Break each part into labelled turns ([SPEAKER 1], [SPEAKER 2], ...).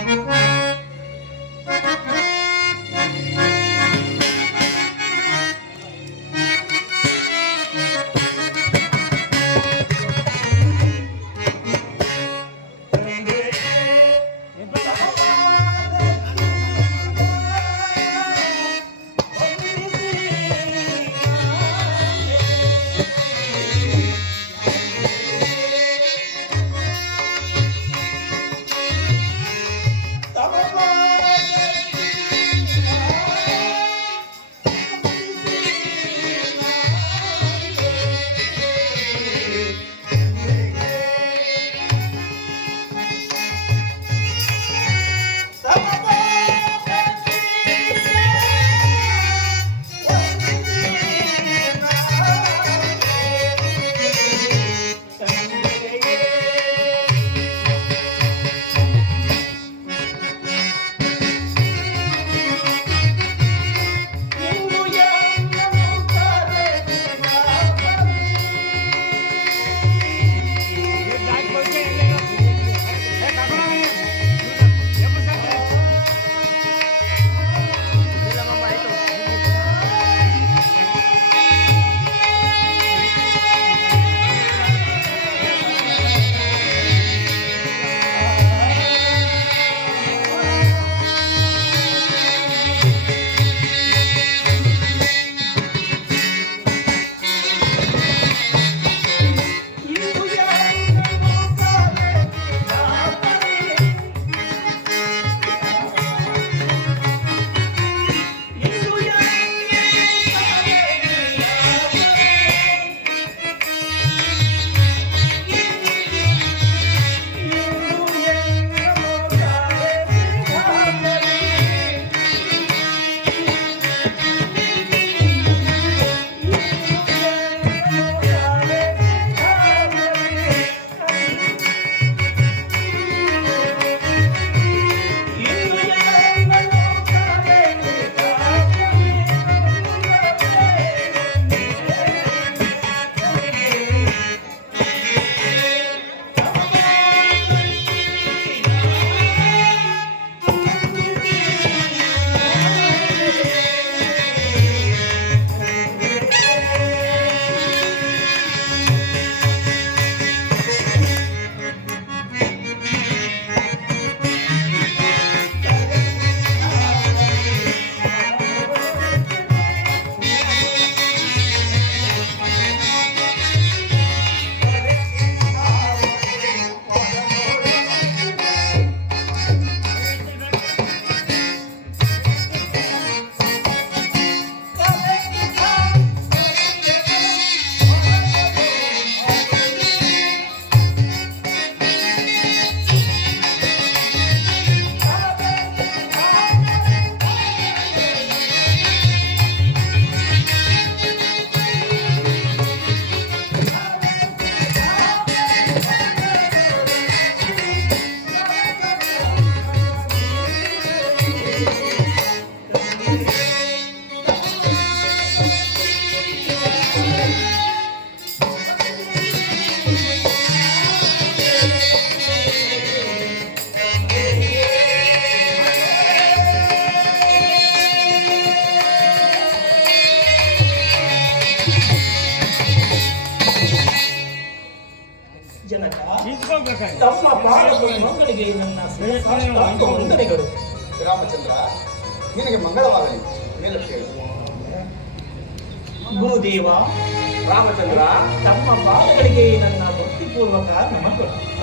[SPEAKER 1] ಜನಕ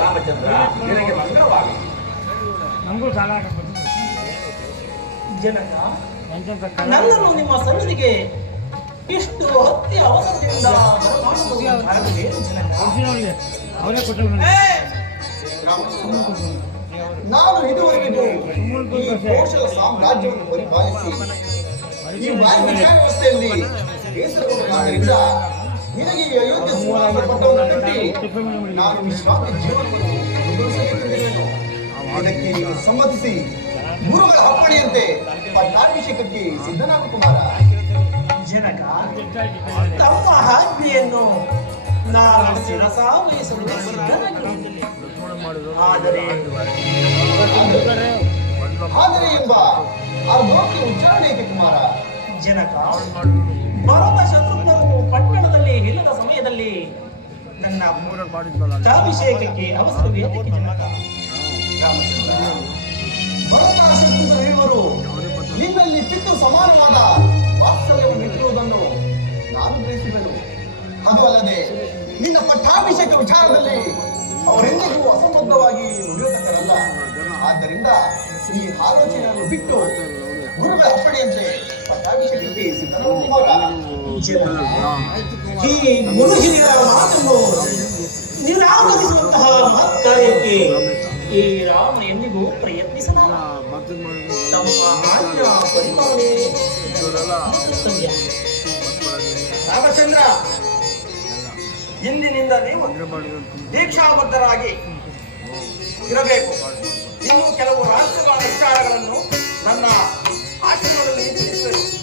[SPEAKER 2] ರಾಮಚಂದ್ರ ನಿನಗೆ ಮಂಗಳವಾಗಲಿ
[SPEAKER 1] ಜನಕ ನನ್ನನ್ನು ನಿಮ್ಮ ಸನ್ನಿಧಿಗೆ ಇಷ್ಟು ಹತ್ತಿ ಅವಸರದಿಂದ
[SPEAKER 2] ನಾನು ಇದುವರೆಗೂ ಈ ಕೋಶಲ ಸಾಮ್ರಾಜ್ಯವನ್ನು ಪರಿಪಾಲಿಸಿ ಈ ವ್ಯವಸ್ಥೆಯಲ್ಲಿ ಬೇಸರಗೊಂಡಾದ್ದರಿಂದ ನಿನಗೆ ಅಯೋಗ್ಯ ಸಿಂಹಾಸನ ಕಟ್ಟಿ ನಾನು ವಿಶ್ರಾಂತಿ ಜೀವನವನ್ನು ಮುಂದುವರಿಸಬೇಕೆಂದಿರುವೆನು. ಇದಕ್ಕೆ ನೀನು ಸಮ್ಮತಿಸಿ ಗುರುಗಳ ಅಪ್ಪಣೆಯಂತೆ ಪಟ್ಟಾಭಿಷೇಕಕ್ಕೆ ಸಿದ್ಧನಾಗು ಕುಮಾರ
[SPEAKER 1] ಜನಕ, ತಮ್ಮ ಆಜ್ಞೆಯನ್ನು ನಾನು ಸಿದ್ಧನಾಗಿದ್ದೇನೆ. ಆದರೆ
[SPEAKER 3] ಕೊಡ್ತಾರೆ
[SPEAKER 2] ಎಂಬ ಅರ್ಧೋಕ್ತಿ ಉಚ್ಚಾರಣೆ ಕುಮಾರ,
[SPEAKER 1] ಜನಕ ಭರತ ಶತ್ರುಘ್ನರು ಇಲ್ಲದ ಸಮಯದಲ್ಲಿ ನನ್ನ
[SPEAKER 2] ರಾಮಚಂದ್ರ ಭರತಾಶಕ್ತಿಗಳು ಹೇಳುವರು ನಿನ್ನಲ್ಲಿ ಪಿತ್ತು ಸಮಾನವಾದ ವಾತ್ಸಲ್ಯವನ್ನು ಇಟ್ಟಿರುವುದನ್ನು ನಾನು ಗ್ರಹಿಸಿದೆನು ಅದು ಅಲ್ಲದೆ ನಿನ್ನ ಪಟ್ಟಾಭಿಷೇಕ ವಿಚಾರದಲ್ಲಿ ಅವರೆಂದಿಗೂ ಅಸಂಬದ್ಧವಾಗಿ ಉಳಿಯತಕ್ಕರಲ್ಲ ಆದ್ದರಿಂದ ಈ ಆಲೋಚನೆಯನ್ನು ಬಿಟ್ಟು ಗುರುಗಳ ಅಪ್ಪಣೆಯಂತೆ ಪಟ್ಟಾಭಿಷೇಕಕ್ಕೆ ಸಿದ್ಧನೂ ಹೋಗ
[SPEAKER 1] ಈ ಹಿರಿಯರ ಮಾತನ್ನು ನಿರಾಕರಿಸುವಂತಹ ಮಹತ್ ಕಾರ್ಯಕ್ಕೆ ಈ ರಾಮ ಎಂದಿಗೂ ಪ್ರಯತ್ನಿಸಲಾರ ತಮ್ಮ.
[SPEAKER 4] ರಾಮಚಂದ್ರ, ಇಂದಿನಿಂದ ನೀವು ದೀಕ್ಷಾಬದ್ಧರಾಗಿ ಇರಬೇಕು. ಇನ್ನು ಕೆಲವು ರಹಸ್ಯಗಳ ವಿಚಾರಗಳನ್ನು ನನ್ನ ಆಶ್ರಮದಲ್ಲಿ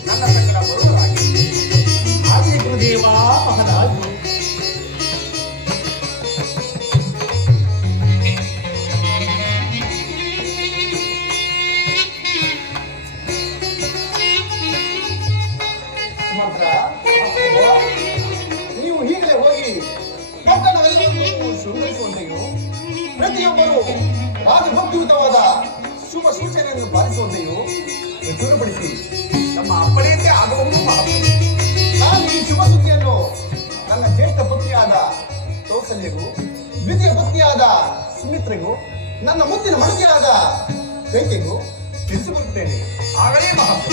[SPEAKER 4] ನನ್ನ ಸಂಗಡ ಬರುವರಾಗಿ
[SPEAKER 1] ಮಹಾರಾಜ್.
[SPEAKER 2] ನೀವು ಈಗಲೇ ಹೋಗಿ ಪ್ರತಿಯೊಬ್ಬರು ರಾಜಭಕ್ತಿಯುತವಾದ ಶುಭ ಸೂಚನೆಯನ್ನು ಪಾಲಿಸುವಂತೆಯೂ ದೃಢಪಡಿಸಿ
[SPEAKER 4] ನಮ್ಮ ಅಪ್ಪಣೆಯಂತೆ
[SPEAKER 2] ಆಗಬಹುದು ಶುಭ ಸುದ್ದಿಯನ್ನು ನನ್ನ ಜ್ಯೇಷ್ಠ ಪತ್ನಿಯಾದ ಕೌಸಲ್ಯಗೂ ದ್ವಿತೀಯ ಪತ್ನಿಯಾದ ಸುಮಿತ್ರೆಗೂ, ನನ್ನ ಮುತ್ತಿನ ಮಡಕೆಯಾದ ಕೈಕೆಗೂ ತಿಳಿಸಿಕೊಡುತ್ತೇನೆ
[SPEAKER 4] ಆಗಲೇ ಮಹತ್ವ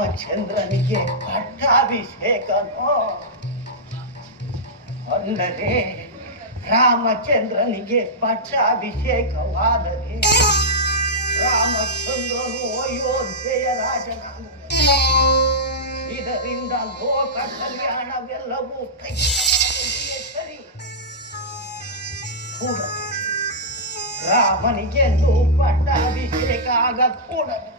[SPEAKER 5] ರಾಮಚಂದ್ರನಿಗೆ
[SPEAKER 6] ಪಟ್ಟಾಭಿಷೇಕನೋ? ಅಂದರೆ ರಾಮಚಂದ್ರನಿಗೆ ಪಟ್ಟಾಭಿಷೇಕವಾದರೆ ರಾಮಚಂದ್ರನು ಅಯೋಧ್ಯೆಯ ರಾಜನಾಗ ಇದರಿಂದ ಲೋಕ ಕಲ್ಯಾಣವೆಲ್ಲವೂ ಕೈಗೊಳ್ಳಬಹುದೇ ಸರಿ. ಕೂಡ ರಾಮನಿಗೆಂದು ಪಟ್ಟಾಭಿಷೇಕ ಆಗಕೂಡದು.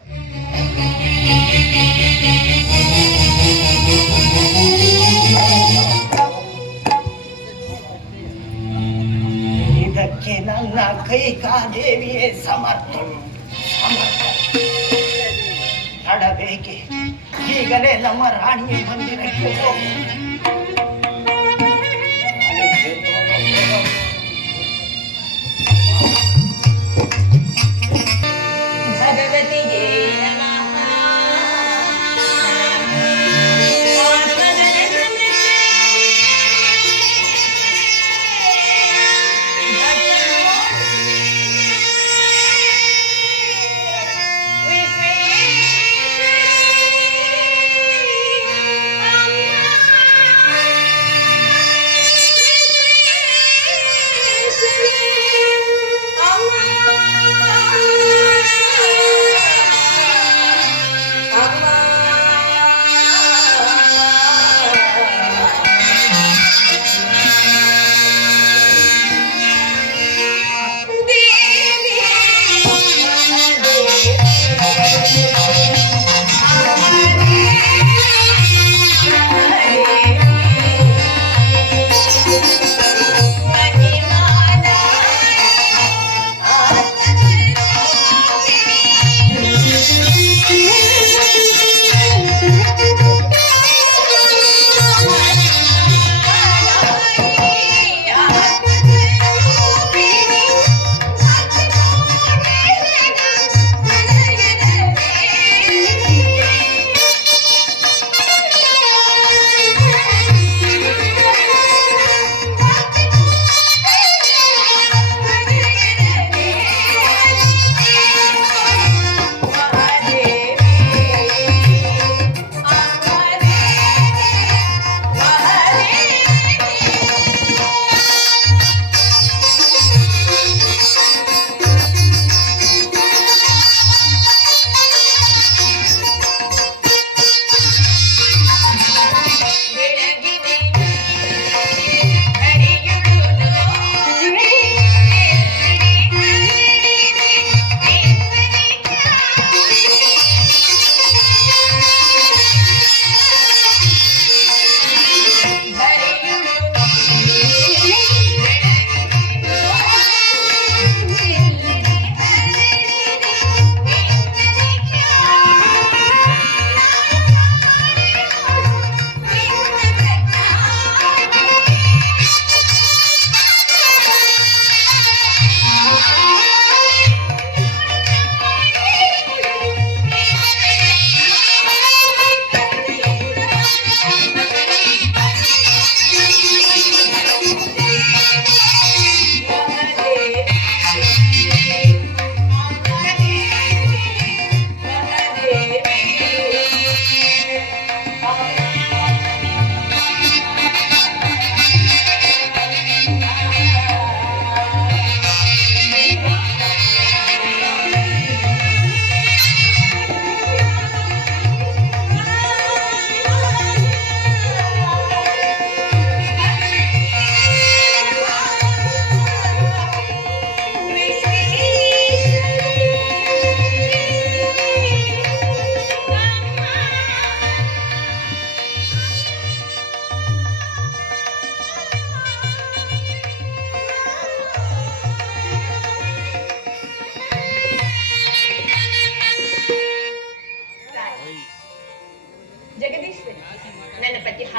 [SPEAKER 6] ಇದಕ್ಕೆ ನನ್ನ ಕೈಕಾದೇವಿಯೇ ಸಮರ್ಥ ಸಮರ್ಥ ತಡಬೇಕೆ. ಈಗಲೇ ನಮ್ಮ ರಾಣಿಯ ಮಂದಿರಕ್ಕೆ ಹೋಗು.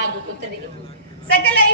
[SPEAKER 7] ನನ್ನ ಪತಿ ಹಾಗೂ ಪುತ್ರರಿಗೆ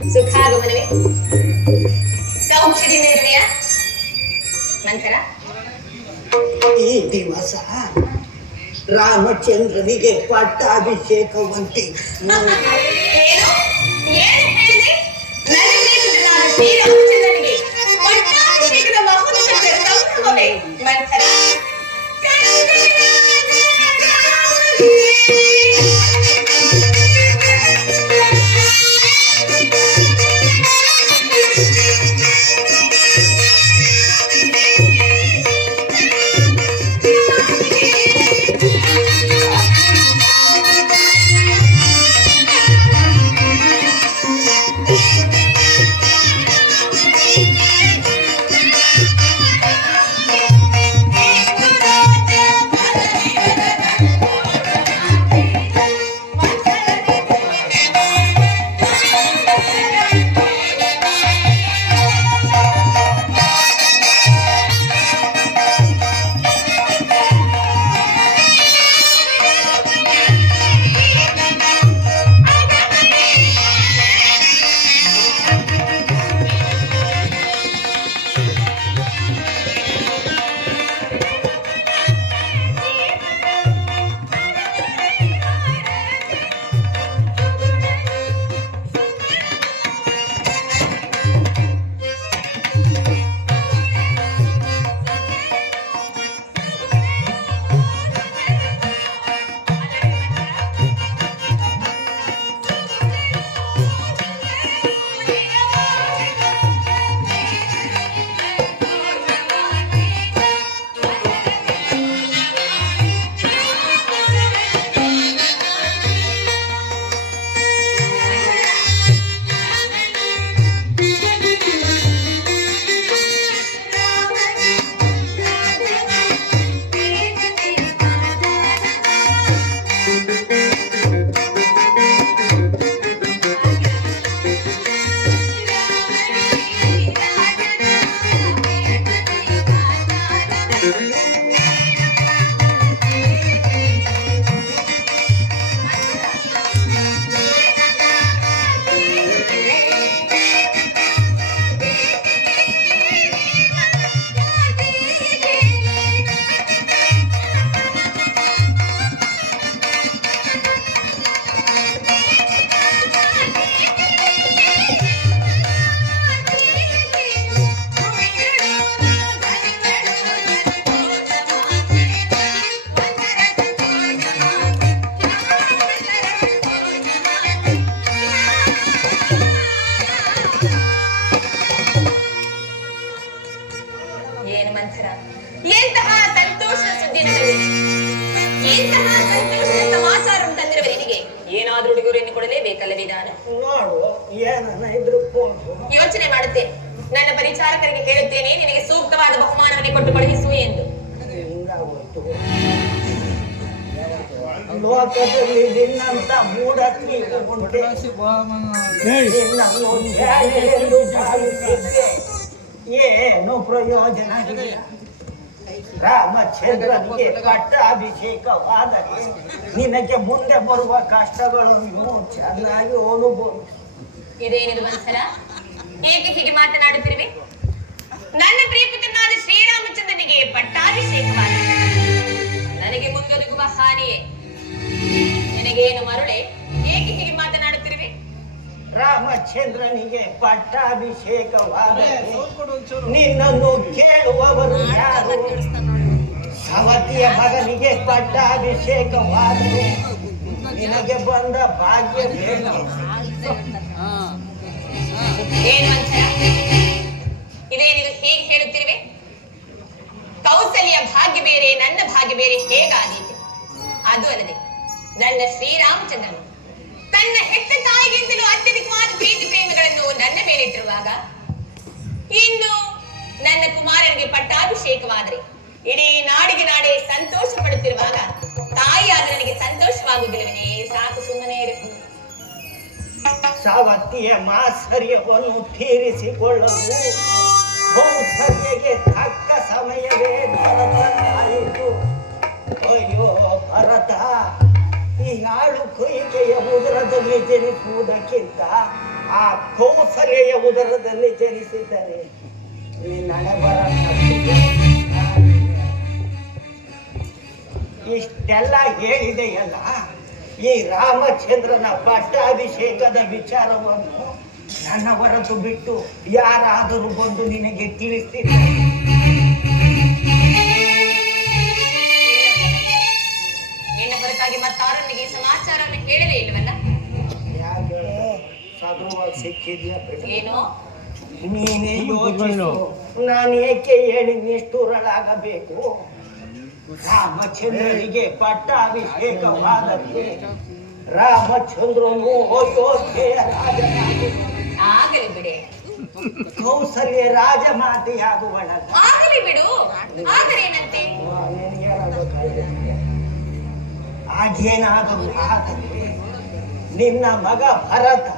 [SPEAKER 6] ಸುಖಾಗಮನವೇ. ಸೌಖ್ಯದಿಂದ ಇರುವೆಯಾ ನಂತರ?
[SPEAKER 4] ಈ ದಿವಸ ರಾಮಚಂದ್ರನಿಗೆ ಪಟ್ಟಾಭಿಷೇಕವಂತೆ.
[SPEAKER 6] ಶ್ರೀರಾಮಚಂದ್ರನಿಗೆ ಪಟ್ಟಾಭಿಷೇಕದ ಮಹೋತ್ಸವದ ಸಂಭ್ರಮವೇ ಮಂಥರ
[SPEAKER 4] ರಾಮಚಂದ್ರನಿಗೆ ಪಟ್ಟಾಭಿಷೇಕವಾದರೆ ನಿನಗೆ ಮುಂದೆ ಬರುವ ಕಷ್ಟಗಳು ಚೆನ್ನಾಗಿ ಹೋಗಬಹುದು.
[SPEAKER 6] ಇದೇನಿದು ಮಂಥರ ಹೇಗೆ ಹೀಗೆ ಮಾತನಾಡುತ್ತಿರುವೆ? ನನ್ನ ಪ್ರಿಯಪುತ್ರನಾದ ಶ್ರೀರಾಮಚಂದ್ರನಿಗೆ ಪಟ್ಟಾಭಿಷೇಕವಾದ ನನಗೆ ಮುಂದೊದಗುವ ಹಾನಿಯೇ ನಿನಗೇನು ಮರುಳೆ? ಹೇಗೆ ಹೀಗೆ ಮಾತನಾಡುತ್ತಿರುವೆ?
[SPEAKER 4] ರಾಮಚಂದ್ರನಿಗೆ ಪಟ್ಟಾಭಿಷೇಕವಾದ ನಿನ್ನನ್ನು ಕೇಳುವವರು ಯಾರು? ಸವತಿಯ ಮಗನಿಗೆ ಪಟ್ಟಾಭಿಷೇಕವಾದರೆ ನಿನಗೆ ಬಂದ
[SPEAKER 6] ಭಾಗ್ಯ ಇದೇನಿದು ಹೇಗೆ ಹೇಳುತ್ತಿರುವೆ? ಕೌಸಲ್ಯ ಭಾಗ್ಯ ಬೇರೆ, ನನ್ನ ಭಾಗ್ಯ ಬೇರೆ ಹೇಗಾದೀತು ಅದು ಅಲ್ಲದೆ, ನನ್ನ ಶ್ರೀರಾಮಚಂದ್ರನು ತನ್ನ ಹೆತ್ತ ತಾಯಿಗಿಂತಲೂ ಅತ್ಯಧಿಕವಾದ ಪ್ರೀತಿ ಪ್ರೇಮಗಳನ್ನು ನನ್ನ ಮೇಲೆ ಇಟ್ಟಿರುವಾಗ ಇನ್ನು ನನ್ನ ಕುಮಾರನಿಗೆ ಪಟ್ಟಾಭಿಷೇಕವಾದರೆ ಇಡೀ ನಾಡಿಗೆ ನಾಡೇ ಸಂತೋಷ ಪಡುತ್ತಿರುವಾಗ ಆದ್ರೆ ನನಗೆ ಸಂತೋಷವಾಗುವುದಿಲ್ಲವೇ? ಸಾಕು, ಸುಮ್ಮನೆ ಇರು.
[SPEAKER 4] ಸಾವತ್ತಿಯ ಮಾತ್ಸರ್ಯವನ್ನು ತೀರಿಸಿಕೊಳ್ಳಲು ಬಹುಸರ್ಯಗೆ ತಕ್ಕ ಸಮಯವೇ ಬರತಾಯಿತು ಅಯ್ಯೋ, ಭರತ, ಈ ಆಳು ಕೊಯ್ಕೆಯ ಉದರದಲ್ಲಿ ಜನಿಸುವುದಕ್ಕಿಂತ ಆ ಕೌಸಲ್ಯ ಉದರದಲ್ಲಿ ಜನಿಸಿದರೆ ಈ ನಡೆಬರ ಇಷ್ಟೆಲ್ಲ ಹೇಳಿದೆಯಲ್ಲ? ಈ ರಾಮಚಂದ್ರನ ಪಟ್ಟಾಭಿಷೇಕದ ವಿಚಾರವನ್ನು ನನ್ನ ಹೊರತು ಬಿಟ್ಟು ಯಾರಾದರೂ ಬಂದು ನಿನಗೆ ತಿಳಿಸ್ತೀನಿ
[SPEAKER 6] ನಿನ್ನ ಹೊರತಾಗಿ ಮತ್ತಾರೊಂದಿಗೆ ಸಮಾಚಾರವನ್ನು ಕೇಳಲೇ ಇಲ್ಲವಲ್ಲ
[SPEAKER 4] ಯಾಕೆ? ಸದುವಾಗಿ ಸಿಕ್ಕಿದ್ಯಾ ಏನು
[SPEAKER 6] ಏನೋ?
[SPEAKER 4] ನೀನೇ ಯೋಚಿಸು. ನಾನು ಏಕೆ ಹೇಳಿ ನಿಷ್ಠುರಳಾಗಬೇಕು ರಾಮಚಂದ್ರನಿಗೆ ಪಟ್ಟಾಭಿಷೇಕವಾದಲ್ಲಿ ರಾಮಚಂದ್ರನು ಅಯೋಧ್ಯೆಯ
[SPEAKER 6] ಆಗಲಿ ಬಿಡೆ.
[SPEAKER 4] ಕೌಸಲ್ಯ ರಾಜಮಾತೆಯಾಗುವಳಲ್ಲ.
[SPEAKER 6] ಆಗಲಿ ಬಿಡು. ಆದರೇನಂತೆ
[SPEAKER 4] ಹಾಗೇನಾದರೂ ಆದರೆ ನಿನ್ನ ಮಗ ಭರತ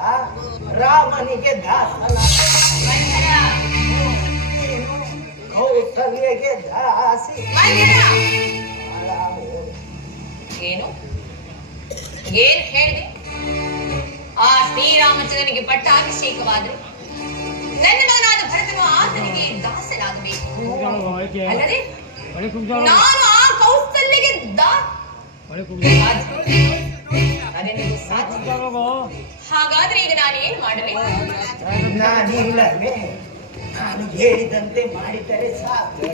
[SPEAKER 4] ರಾಮನಿಗೆ ದಾಸನ ಕೌಸಲ್ಯಗೆ ದಾಸಿ.
[SPEAKER 6] ಏನು? ಏನ್ ಹೇಳಿದೆ? ಆ ಶ್ರೀರಾಮಚಂದ್ರನಿಗೆ ಪಟ್ಟಾಭಿಷೇಕವಾದರು ನನ್ನ ಮಗನಾದ ಭರತನು ಆತನಿಗೆ ದಾಸನಾಗಬೇಕು. ಅಲ್ಲದೆ ನಾನು ಆ ಕೌಸಲ್ಯಗೆ ಹಾಗಾದ್ರೆ ಈಗ ನಾನು ಏನು ಮಾಡಬೇಕು
[SPEAKER 4] ನಾನು ಹೇಳಿದಂತೆ ಮಾಡಿದರೆ ಸಾಕು.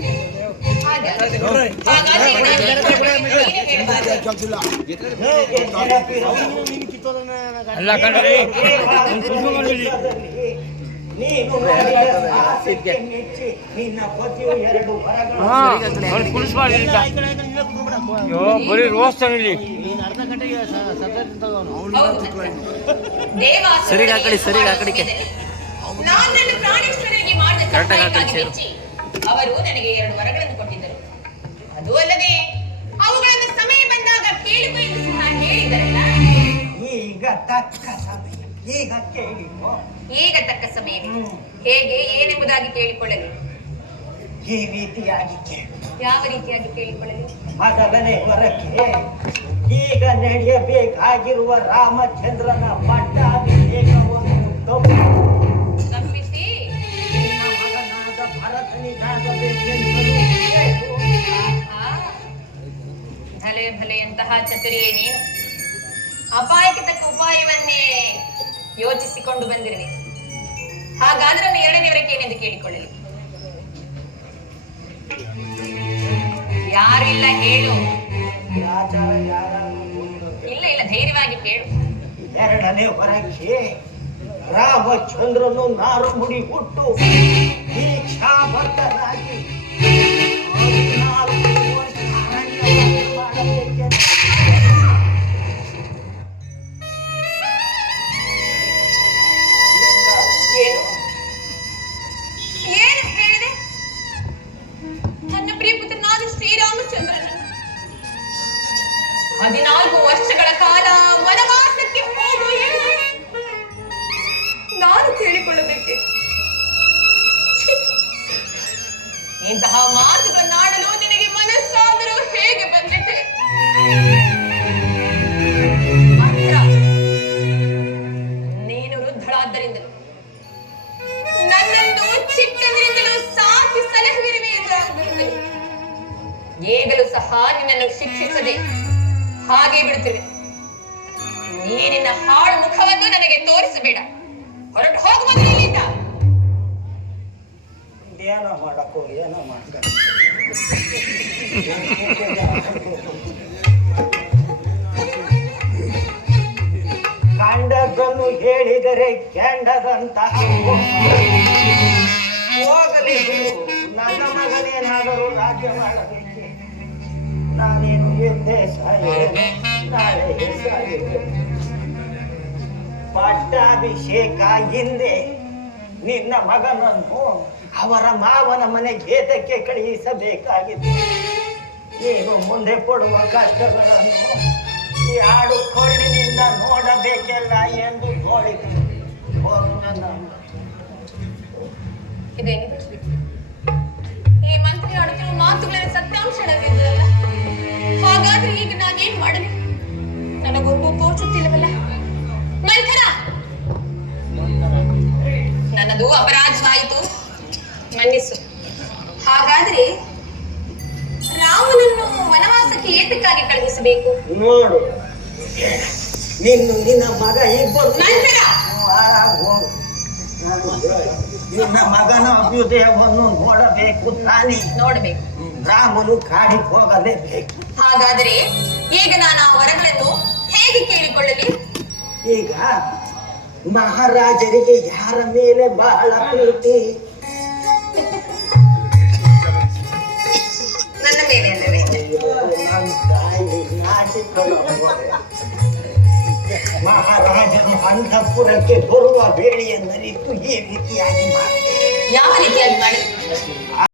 [SPEAKER 6] ನಾನು
[SPEAKER 4] ಮೆಚ್ಚಿ ನಿನ್ನ ಪತಿಯು ಎರಡು
[SPEAKER 3] ಬರೀ
[SPEAKER 6] ಹೌದು. ದೇವಾಸುರನಿಗೆ ನಾನು ನನ್ನ ಪ್ರಾಣೇಶ್ವರನಿಗೆ ಮಾಡಿದ ಸಹಾಯಕ್ಕಾಗಿ ಮೆಚ್ಚಿ ಅವರು ನನಗೆ ಎರಡು ವರಗಳನ್ನು ಕೊಟ್ಟಿದ್ದರು. ಅದು ಅಲ್ಲದೆ ಅವುಗಳನ್ನು ಸಮಯ ಬಂದಾಗ ಕೇಳಿಕೊ ಎಂದು ಸಹ ಹೇಳಿದ್ದರಲ್ಲ
[SPEAKER 4] ಈಗ ತಕ್ಕ ಸಮಯ ಈಗ ಕೇಳಿಕೊ.
[SPEAKER 6] ಈಗ ತಕ್ಕ ಸಮಯ. ಹೇಗೆ ಏನೆಂಬುದಾಗಿ ಕೇಳಿಕೊಳ್ಳಲಿ.
[SPEAKER 4] ಈ ರೀತಿಯಾಗಿ ಕೇಳಿ.
[SPEAKER 6] ಯಾವ ರೀತಿಯಾಗಿ ಕೇಳಿಕೊಳ್ಳಲಿ?
[SPEAKER 4] ಮೊದಲನೇ ವರಕ್ಕೆ ಈಗ ನಡೆಯಬೇಕಾಗಿರುವ ರಾಮಚಂದ್ರನ ಪಟ್ಟಾಭಿಷೇಕವನ್ನು
[SPEAKER 6] ಭಲೆ ಭಲೆ ಎಂತಹ ಚತುರಿಯೇ ನೀನು ಅಪಾಯಕ್ಕೆ ತಕ್ಕ ಉಪಾಯವನ್ನೇ ಯೋಚಿಸಿಕೊಂಡು ಬಂದಿರಲಿ. ಹಾಗಾದ್ರೆ ಅವನು ಎರಡನೇ ವರಕ್ಕೆ ಏನೆಂದು ಕೇಳಿಕೊಳ್ಳಲಿ. ಯಾರಿಲ್ಲ ಹೇಳು? ಇಲ್ಲ ಇಲ್ಲ, ಧೈರ್ಯವಾಗಿ ಕೇಳು.
[SPEAKER 4] ಎರಡನೇ ವರಕ್ಕೆ ರಾಮಚಂದ್ರನು ನಾರು ಮುಡಿ ಹುಟ್ಟು ಮಾಡಕ್ಕೋ ಏನೋ ಮಾಡ್ತಾರೆ. ಕಂಡದನ್ನು ಹೇಳಿದರೆ ಕೆಂಡದಂತಹ ಹೋಗಲಿ. ನನ್ನ ಮಗನೇನಾದರೂ ರಾಜ್ಯ ಮಾಡಬೇಕು? ನಾನೇನು ಎಂದೇ ಪಟ್ಟಾಭಿಷೇಕ ಹಿಂದೆ ನಿನ್ನ ಮಗನನ್ನು ಅವರ ಮಾವನ ಮನೆ ಏತಕ್ಕೆ ಕಳುಹಿಸಬೇಕಾಗಿದೆ. ನೀವು ಮುಂದೆ ಕೊಡುವ ಕಷ್ಟಗಳನ್ನು ಈ ಆಡು ಕೊಳ್ಳಿನಿಂದ ನೋಡಬೇಕೆಲ್ಲ ಎಂದು ನೋಡಿದೆ ಹೋಗು ನನ್ನ
[SPEAKER 6] ಇದೇನು ಈ ಮಂತ್ರಿ ಆಡುತ್ತಿರುವ ಮಾತುಗಳ ಸತ್ಯಾಂಶ ಹಾಗಾದ್ರೆ ಈಗ ನಾನೇನ್ ಮಾಡಲಿ? ಕಳುಹಿಸಬೇಕು
[SPEAKER 4] ನೋಡು. ನಿನ್ನ ನಿನ್ನ ಮಗ ಇಬ್ಬರು ನಿನ್ನ ಮಗನ ಅಭ್ಯುದಯವನ್ನು ನೋಡಬೇಕು ತಾನೇ.
[SPEAKER 6] ನೋಡಬೇಕು.
[SPEAKER 4] ರಾಮನು ಕಾಡಿ ಹೋಗಲೇಬೇಕು.
[SPEAKER 6] ಹಾಗಾದ್ರೆ ಈಗ ನಾನು ಆ ವರಗಳನ್ನು ಹೇಗೆ ಕೇಳಿಕೊಳ್ಳಲಿ?
[SPEAKER 4] ಈಗ ಮಹಾರಾಜರಿಗೆ ಯಾರ ಮೇಲೆ ಬಹಳ ಪ್ರೀತಿ? ನಾಚಿಕೊಳ್ಳೋ ಮಹಾರಾಜರು ಅಂತಃಪುರಕ್ಕೆ ಬರುವ ವೇಳೆಯನ್ನರಿತು ಈ ರೀತಿಯಾಗಿ ಮಾಡಿ
[SPEAKER 6] ಯಾವ ರೀತಿಯಾಗಿ ಮಾಡಿ